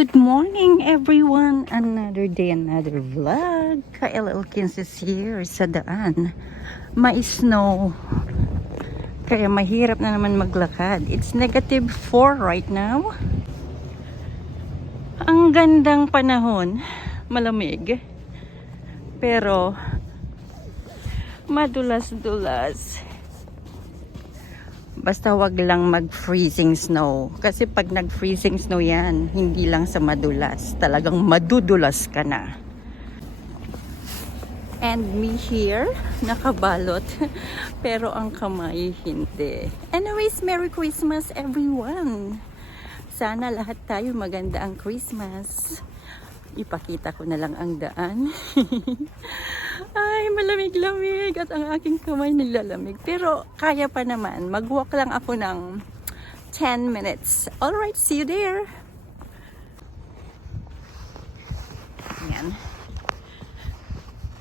Good morning everyone! Another day, another vlog. Ka-LL Kinses here sa daan. May snow. Kaya mahirap na naman maglakad. It's -4 right now. Ang gandang panahon. Malamig. Pero madulas-dulas. Basta wag lang mag-freezing snow. Kasi pag nag-freezing snow yan, hindi lang sa madulas. Talagang madudulas ka na. And me here, nakabalot. Pero ang kamay, hindi. Anyways, Merry Christmas everyone! Sana lahat tayo maganda ang Christmas. Ipakita ko na lang ang daan. Ay, malamig-lamig at ang aking kamay nilalamig. Pero kaya pa naman. Mag-walk lang ako ng 10 minutes. Alright, see you there. Yan.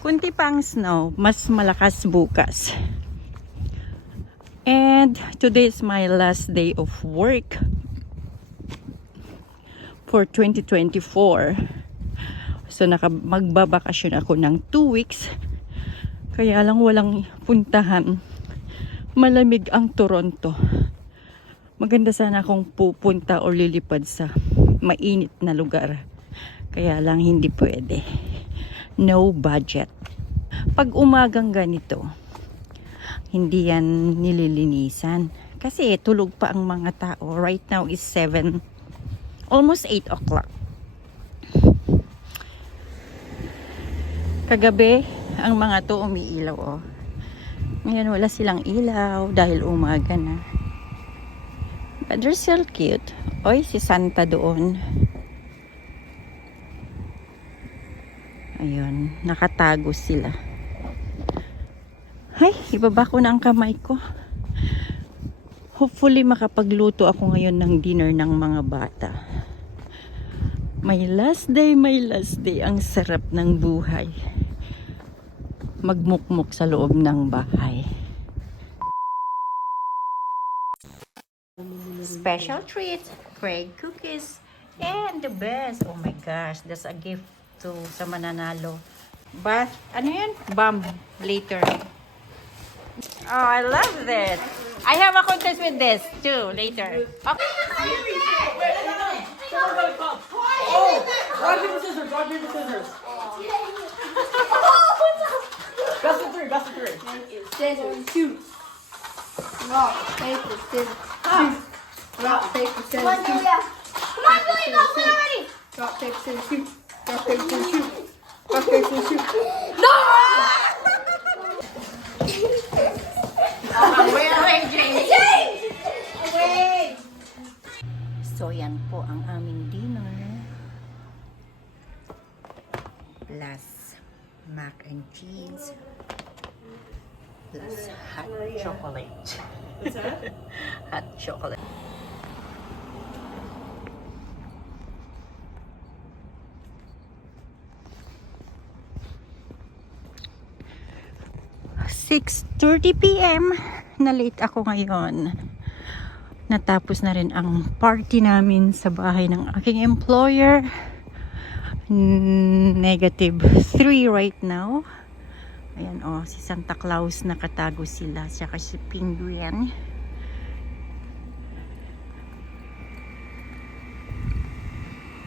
Kunti pa ang snow. Mas malakas bukas. And today is my last day of work for 2024. So magbabakasyon ako ng 2 weeks. Kaya lang walang puntahan. Malamig ang Toronto. Maganda sana akong pupunta o lilipad sa mainit na lugar. Kaya lang hindi pwede. No budget. Pag umagang ganito, hindi yan nililinisan. Kasi tulog pa ang mga tao. Right now is 7, almost 8 o'clock. Kagabi, ang mga to umiilaw, oh. Ngayon wala silang ilaw dahil umaga na. But they're still cute. Oy, si Santa doon. Ayun, nakatago sila. Ay, ibaba ko na ang kamay ko. Hopefully makapagluto ako ngayon ng dinner ng mga bata. My last day. Ang sarap ng buhay. Magmukmuk sa loob ng bahay. Special treat, Craig cookies, and the best. Oh my gosh, that's a gift to sa mananalo. But ano yan? Bomb later. Oh, I love this. I have a contest with this too later. Okay. Oh, rock, paper, scissors, rock, paper, scissors. Best of three, best of three. Scissors, shoot. Rock, paper, scissors, shoot. Rock, paper, scissors, shoot. Come on, Billy, go win already! Rock, paper, scissors, shoot. Rock, paper, scissors, shoot. Rock, paper, scissors, shoot. No! So yan po ang aming dinner. Plus mac and cheese. Plus hot chocolate. What's that? Hot chocolate. PM. Na late ako ngayon. Natapos na rin ang party namin sa bahay ng aking employer. -3 right now. Ayan, oh, si Santa Claus, nakatago sila. Saka si Penguin.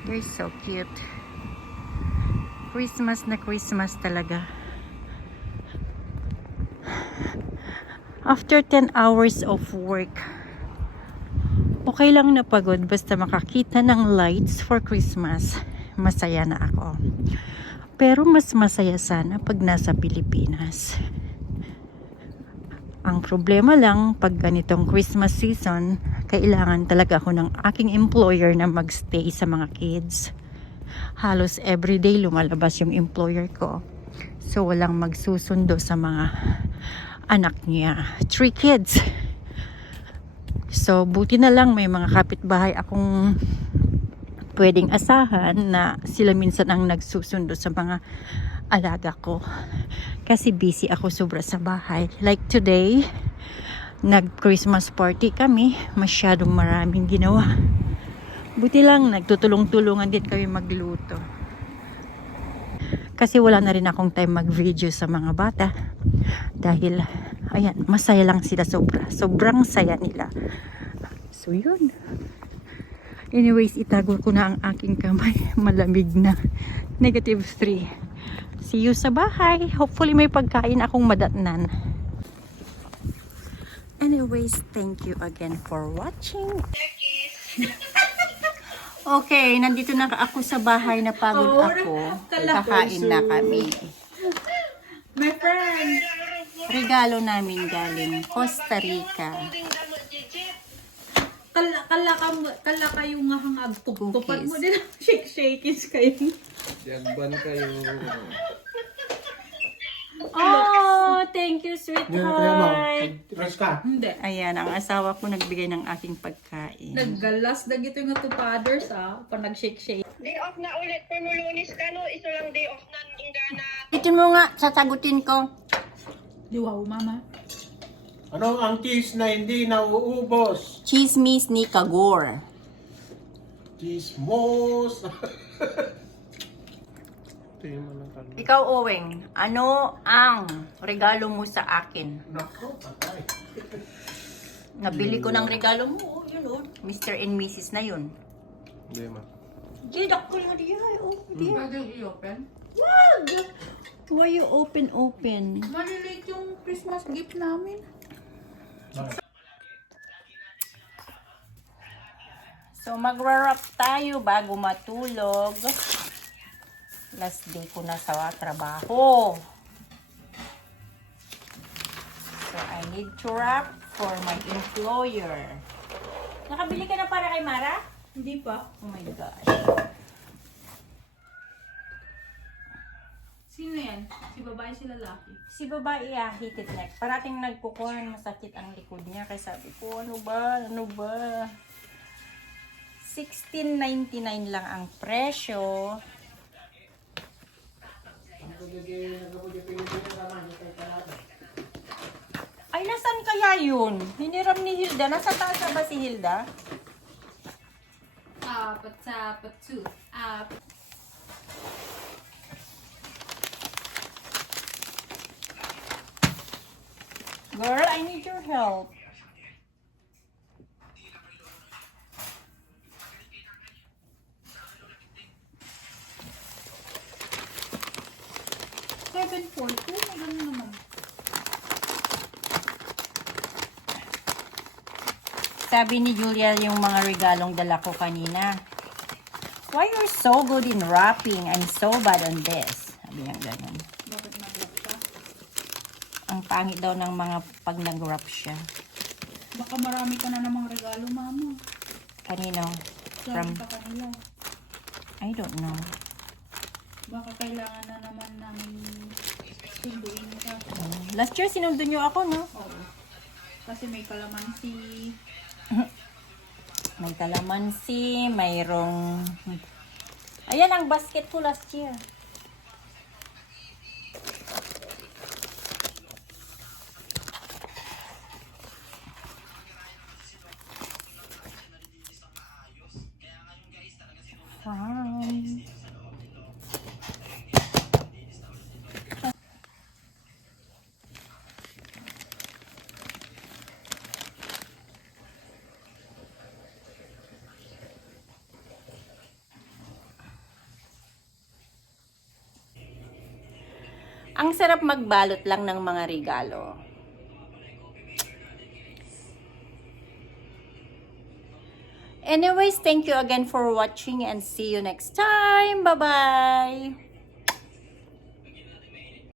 They're so cute. Christmas na Christmas talaga. After 10 hours of work, okay lang na pagod basta makakita ng lights for Christmas. Masaya na ako. Pero mas masaya sana pag nasa Pilipinas. Ang problema lang, pag ganitong Christmas season, kailangan talaga ako ng aking employer na magstay sa mga kids. Halos everyday lumalabas yung employer ko. So walang magsusundo sa mga anak niya. 3 kids. So buti na lang may mga kapitbahay akong pwedeng asahan na sila minsan ang nagsusundo sa mga alaga ko. Kasi busy ako sobra sa bahay. Like today, nag-Christmas party kami. Masyadong maraming ginawa. Buti lang, nagtutulong-tulungan din kami magluto. Kasi wala na rin akong time mag-video sa mga bata. Dahil, ayan, masaya lang sila sobra. Sobrang saya nila. So, yun. Anyways, itago ko na ang aking kamay. Malamig na. -3. See you sa bahay. Hopefully may pagkain akong madatnan. Anyways, thank you again for watching. Okay, nandito na ako sa bahay na pagod ako. Kakain na kami. My friend. Regalo namin galing Costa Rica. Kala kayo nga hangag tupad mo Cookies. din. Shake-shakes kayo. Jagban kayo. Oh, thank you, sweetheart. Fresh ka? Hindi. Ayan, ang asawa ko nagbigay ng aking pagkain. Naggalas na gito nga tupaders pa nag-shake-shake. Day off na ulit. Pero Lunes ka, no? Isa lang day off na ingana. Itin mo nga, sasagutin ko. Di wow, mama. Ano ang cheese na hindi nauubos? Chismis ni Kagor. Chismos. Ito yung mga tanong. Ikaw, Oweng, ano ang regalo mo sa akin? Nako, patay. Nabili ko ng regalo mo, oh, yun oh. Mr. and Mrs. na yun. Hindi ma. Gidak ko na diya, oh. Pwede i-open? Wag! Why you open? Maliliit yung Christmas gift namin. So, magra-wrap tayo bago matulog. Last day ko na sa trabaho. So, I need to wrap for my employer. Nakabili ka na para kay Mara? Hindi pa. Oh my gosh. Sino yan? Si babae, si lalaki. Si babae hitit neck. Parating nagkukuhan, masakit ang likod niya. Kaya sabi ko, ano ba? 16.99 lang ang presyo. Ay, nasan kaya yun? Hiniram ni Hilda. Nasa taas na ba si Hilda? Apat sa patsu. Girl, I need your help. Maganda naman. Sabi ni Julia yung mga regalong dala ko kanina. Why you're so good in wrapping? I'm so bad on this. Sabi niya ganun. Bakit nag-wrap siya? Ang pangit daw ng mga pag nag-wrap siya. Baka marami ka na namang regalo, mama. Kanino? From, Sabi pa kanila. I don't know. Baka kailangan na naman namin sunduin ka. Last year, sinundo niyo ako, no? Oo. Kasi may kalamansi. May kalamansi, mayroong... Ayan ang basket ko last year. Ang sarap magbalot lang ng mga regalo. Anyways, thank you again for watching and see you next time. Bye-bye!